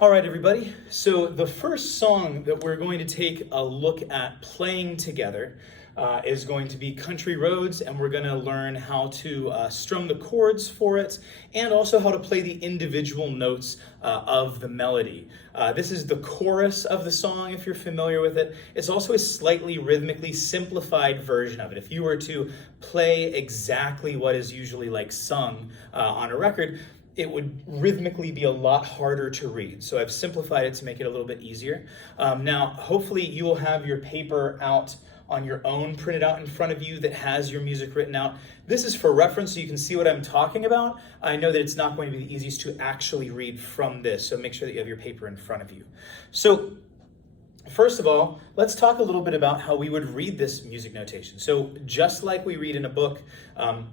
All right, everybody. So the first song that we're going to take a look at playing together is going to be Country Roads, and we're going to learn how to strum the chords for it and also how to play the individual notes of the melody. This is the chorus of the song, if you're familiar with it. It's also a slightly rhythmically simplified version of it. If you were to play exactly what is usually like sung on a record, it would rhythmically be a lot harder to read. So I've simplified it to make it a little bit easier. Now, hopefully you will have your paper out on your own, printed out in front of you that has your music written out. This is for reference so you can see what I'm talking about. I know that it's not going to be the easiest to actually read from this, so make sure that you have your paper in front of you. So first of all, let's talk a little bit about how we would read this music notation. So just like we read in a book,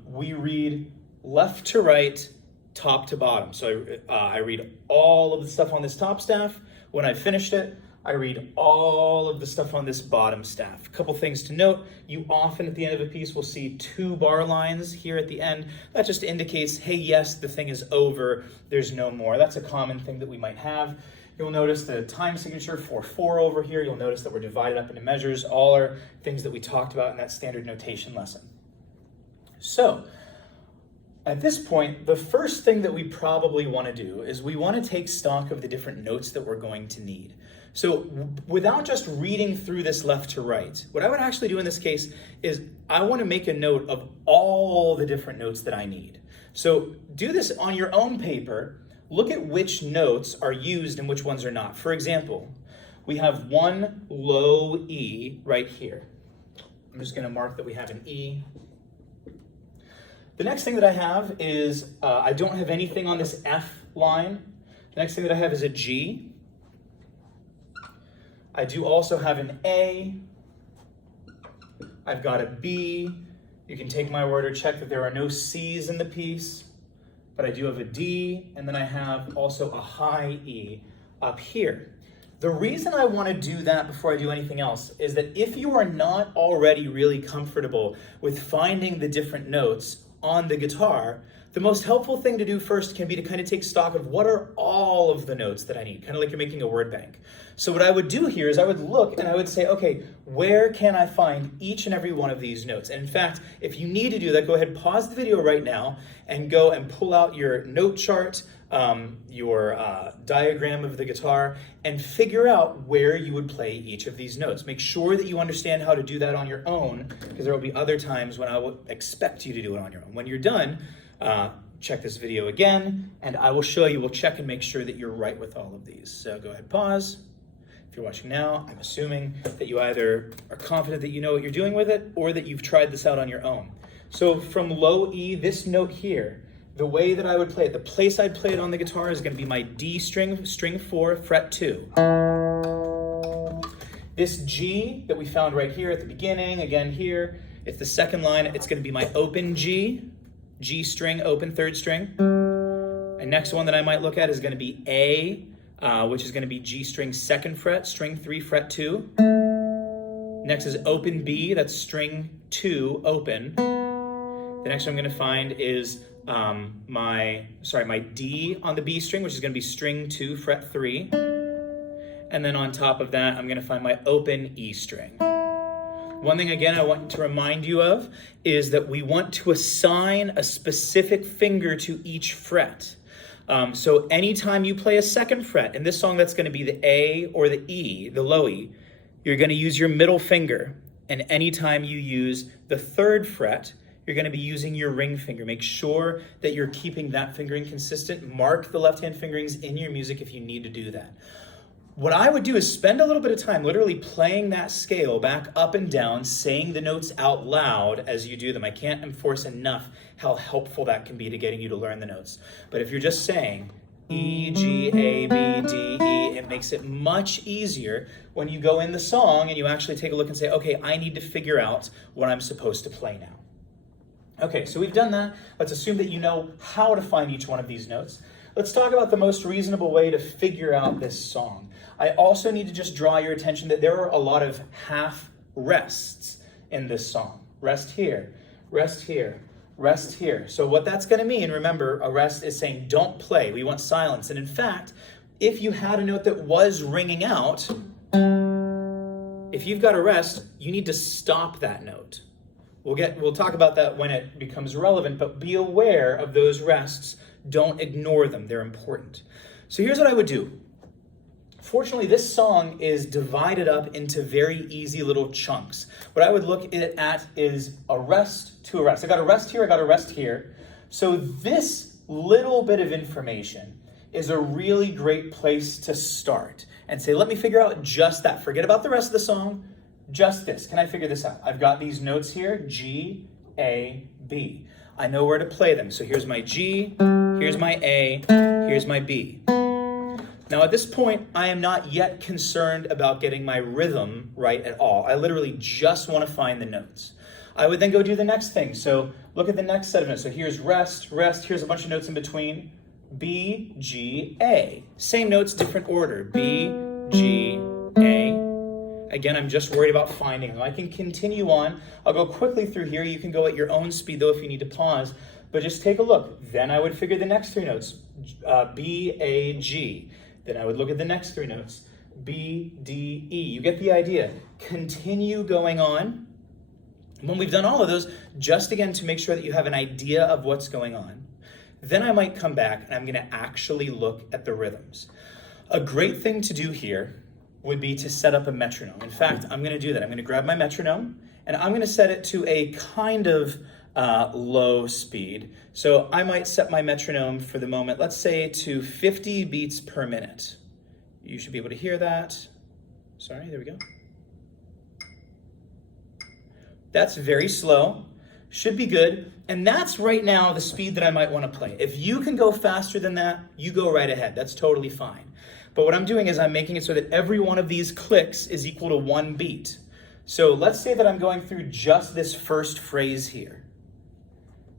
we read left to right, top to bottom. So I read all of the stuff on this top staff. When I finished it, I read all of the stuff on this bottom staff. A couple things to note, you often at the end of a piece will see 2 bar lines here at the end. That just indicates, hey, yes, the thing is over, there's no more. That's a common thing that we might have. You'll notice the time signature 4/4 over here. You'll notice that we're divided up into measures. All are things that we talked about in that standard notation lesson. So, at this point, the first thing that we probably want to do is we want to take stock of the different notes that we're going to need. So without just reading through this left to right, what I would actually do in this case is I want to make a note of all the different notes that I need. So do this on your own paper. Look at which notes are used and which ones are not. For example, we have one low E right here. I'm just going to mark that we have an E. The next thing that I have is, I don't have anything on this F line. The next thing that I have is a G. I do also have an A. I've got a B. You can take my word or check that there are no C's in the piece, but I do have a D, and then I have also a high E up here. The reason I want to do that before I do anything else is that if you are not already really comfortable with finding the different notes on the guitar, the most helpful thing to do first can be to kind of take stock of what are all of the notes that I need, kind of like you're making a word bank. So what I would do here is I would look and I would say, okay, where can I find each and every one of these notes? And in fact, if you need to do that, go ahead and pause the video right now and go and pull out your note chart, your diagram of the guitar, and figure out where you would play each of these notes. Make sure that you understand how to do that on your own, because there will be other times when I will expect you to do it on your own. When you're done, check this video again, and I will show you, we'll check and make sure that you're right with all of these. So go ahead, pause. If you're watching now, I'm assuming that you either are confident that you know what you're doing with it, or that you've tried this out on your own. So from low E, this note here, the way that I would play it, the place I'd play it on the guitar is going to be my D string, string 4, fret 2. This G that we found right here at the beginning, again here, it's the second line, it's going to be my open G, G string, open 3rd string. And next one that I might look at is going to be A, which is going to be G string 2nd fret, string 3, fret 2. Next is open B, that's string 2, open. The next one I'm going to find is my D on the B string, which is going to be string 2, fret 3. And then on top of that, I'm going to find my open E string. One thing, again, I want to remind you of is that we want to assign a specific finger to each fret. So anytime you play a 2nd fret, in this song that's going to be the A or the E, the low E, you're going to use your middle finger. And anytime you use the 3rd fret, you're going to be using your ring finger. Make sure that you're keeping that fingering consistent. Mark the left-hand fingerings in your music if you need to do that. What I would do is spend a little bit of time literally playing that scale back up and down, saying the notes out loud as you do them. I can't enforce enough how helpful that can be to getting you to learn the notes. But if you're just saying E, G, A, B, D, E, it makes it much easier when you go in the song and you actually take a look and say, okay, I need to figure out what I'm supposed to play now. Okay, so we've done that. Let's assume that you know how to find each one of these notes. Let's talk about the most reasonable way to figure out this song. I also need to just draw your attention that there are a lot of half rests in this song. Rest here, rest here, rest here. So what that's going to mean, remember, a rest is saying don't play. We want silence. And in fact, if you had a note that was ringing out, if you've got a rest, you need to stop that note. We'll talk about that when it becomes relevant, but be aware of those rests. Don't ignore them. They're important. So here's what I would do. Fortunately, this song is divided up into very easy little chunks. What I would look at is a rest to a rest. I got a rest here, I got a rest here. So this little bit of information is a really great place to start and say, let me figure out just that. Forget about the rest of the song, just this. Can I figure this out? I've got these notes here, G, A, B. I know where to play them. So here's my G, here's my A, here's my B. Now at this point, I am not yet concerned about getting my rhythm right at all. I literally just want to find the notes. I would then go do the next thing. So look at the next set of notes. So here's rest, rest, here's a bunch of notes in between. B, G, A. Same notes, different order. B, G, A. Again, I'm just worried about finding them. I can continue on. I'll go quickly through here. You can go at your own speed though if you need to pause, but just take a look. Then I would figure the next three notes, B, A, G. Then I would look at the next three notes, B, D, E. You get the idea. Continue going on. When we've done all of those, just again to make sure that you have an idea of what's going on, then I might come back and I'm going to actually look at the rhythms. A great thing to do here would be to set up a metronome. In fact, I'm going to do that. I'm going to grab my metronome and I'm going to set it to a kind of low speed. So I might set my metronome for the moment, let's say to 50 beats per minute. You should be able to hear that. Sorry, there we go. That's very slow, should be good. And that's right now the speed that I might want to play. If you can go faster than that, you go right ahead. That's totally fine. But what I'm doing is I'm making it so that every one of these clicks is equal to one beat. So let's say that I'm going through just this first phrase here.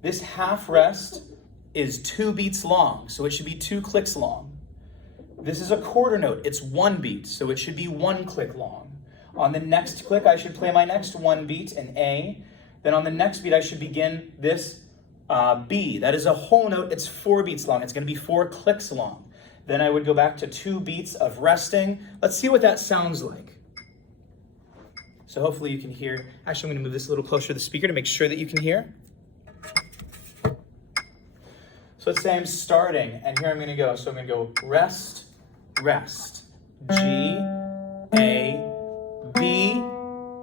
This half rest is 2 beats long, so it should be 2 clicks long. This is a quarter note, it's 1 beat, so it should be 1 click long. On the next click, I should play my next 1 beat, an A. Then on the next beat, I should begin this B. That is a whole note, it's 4 beats long, it's gonna be 4 clicks long. Then I would go back to 2 beats of resting. Let's see what that sounds like. So hopefully you can hear. Actually, I'm gonna move this a little closer to the speaker to make sure that you can hear. So let's say I'm starting, and here I'm gonna go. So I'm gonna go rest, rest, G, A, B,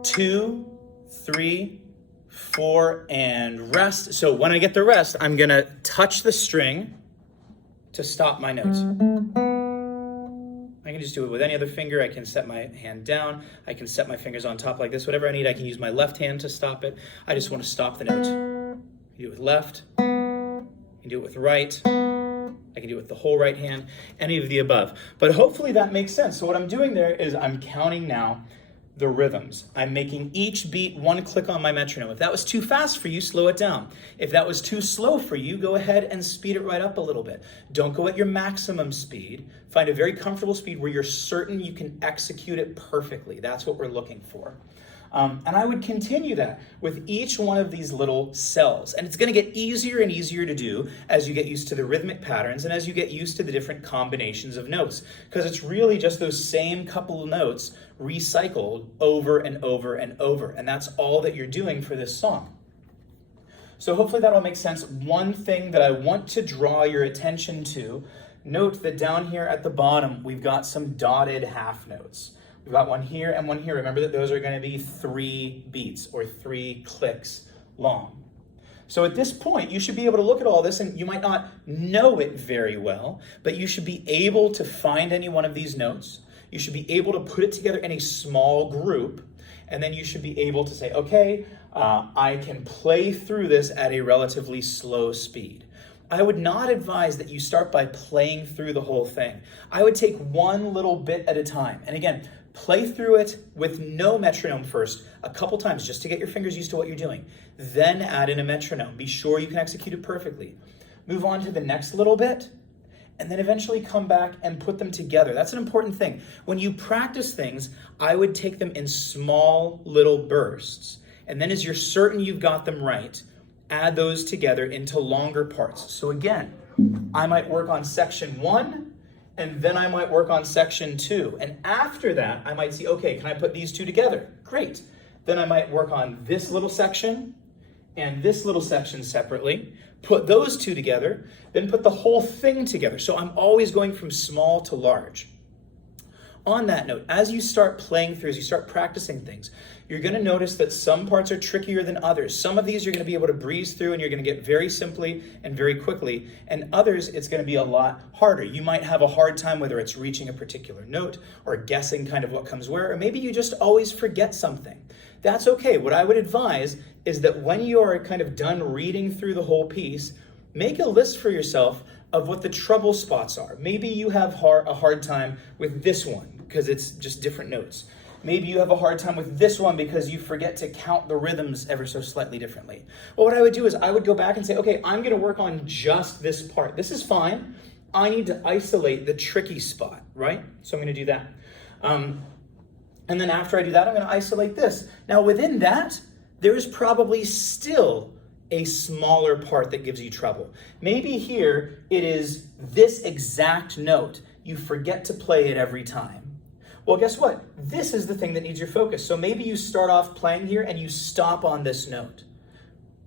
2, 3, 4, and rest. So when I get the rest, I'm gonna touch the string to stop my notes. I can just do it with any other finger. I can set my hand down. I can set my fingers on top like this. Whatever I need, I can use my left hand to stop it. I just want to stop the note. I can do it with left. I can do it with right. I can do it with the whole right hand, any of the above. But hopefully that makes sense. So what I'm doing there is I'm counting now the rhythms. I'm making each beat 1 click on my metronome. If that was too fast for you, slow it down. If that was too slow for you, go ahead and speed it right up a little bit. Don't go at your maximum speed. Find a very comfortable speed where you're certain you can execute it perfectly. That's what we're looking for. And I would continue that with each one of these little cells. And it's going to get easier and easier to do as you get used to the rhythmic patterns and as you get used to the different combinations of notes. Because it's really just those same couple of notes recycled over and over and over. And that's all that you're doing for this song. So hopefully that all makes sense. One thing that I want to draw your attention to, note that down here at the bottom, we've got some dotted half notes. We've got one here and one here. Remember that those are going to be 3 beats or 3 clicks long. So at this point, you should be able to look at all this, and you might not know it very well, but you should be able to find any one of these notes. You should be able to put it together in a small group, and then you should be able to say, okay, I can play through this at a relatively slow speed. I would not advise that you start by playing through the whole thing. I would take one little bit at a time. And again, play through it with no metronome first a couple times just to get your fingers used to what you're doing. Then add in a metronome. Be sure you can execute it perfectly. Move on to the next little bit, and then eventually come back and put them together. That's an important thing. When you practice things, I would take them in small little bursts. And then as you're certain you've got them right, add those together into longer parts. So again, I might work on section 1, And then I might work on section 2. And after that, I might see, okay, can I put these two together? Great. Then I might work on this little section and this little section separately, put those two together, then put the whole thing together. So I'm always going from small to large. On that note, as you start playing through, as you start practicing things, you're going to notice that some parts are trickier than others. Some of these you're going to be able to breeze through and you're going to get very simply and very quickly, and others it's going to be a lot harder. You might have a hard time whether it's reaching a particular note or guessing kind of what comes where, or maybe you just always forget something. That's okay. What I would advise is that when you are kind of done reading through the whole piece, make a list for yourself of what the trouble spots are. Maybe you have a hard time with this one because it's just different notes. Maybe you have a hard time with this one because you forget to count the rhythms ever so slightly differently. Well, what I would do is I would go back and say, okay, I'm going to work on just this part. This is fine. I need to isolate the tricky spot, right? So I'm going to do that. And then after I do that, I'm going to isolate this. Now within that, there is probably still a smaller part that gives you trouble. Maybe here it is this exact note. You forget to play it every time. Well, guess what? This is the thing that needs your focus. So maybe you start off playing here and you stop on this note.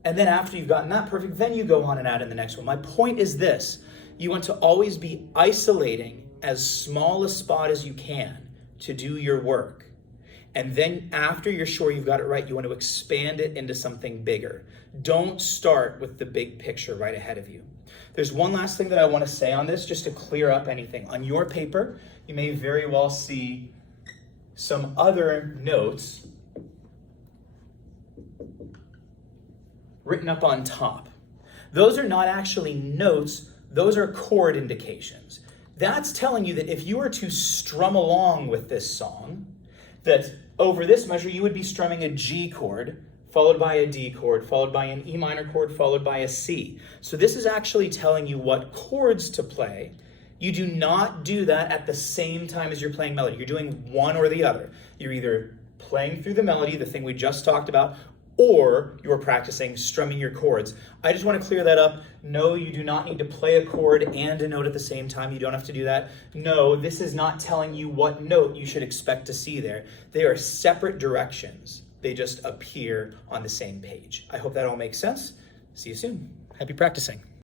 And then after you've gotten that perfect, then you go on and add in the next one. My point is this. You want to always be isolating as small a spot as you can to do your work. And then after you're sure you've got it right, you want to expand it into something bigger. Don't start with the big picture right ahead of you. There's one last thing that I want to say on this, just to clear up anything. On your paper, you may very well see some other notes written up on top. Those are not actually notes, those are chord indications. That's telling you that if you were to strum along with this song, that over this measure you would be strumming a G chord, followed by a D chord, followed by an E minor chord, followed by a C. So this is actually telling you what chords to play. You do not do that at the same time as you're playing melody. You're doing one or the other. You're either playing through the melody, the thing we just talked about, or you're practicing strumming your chords. I just want to clear that up. No, you do not need to play a chord and a note at the same time. You don't have to do that. No, this is not telling you what note you should expect to see there. They are separate directions. They just appear on the same page. I hope that all makes sense. See you soon. Happy practicing.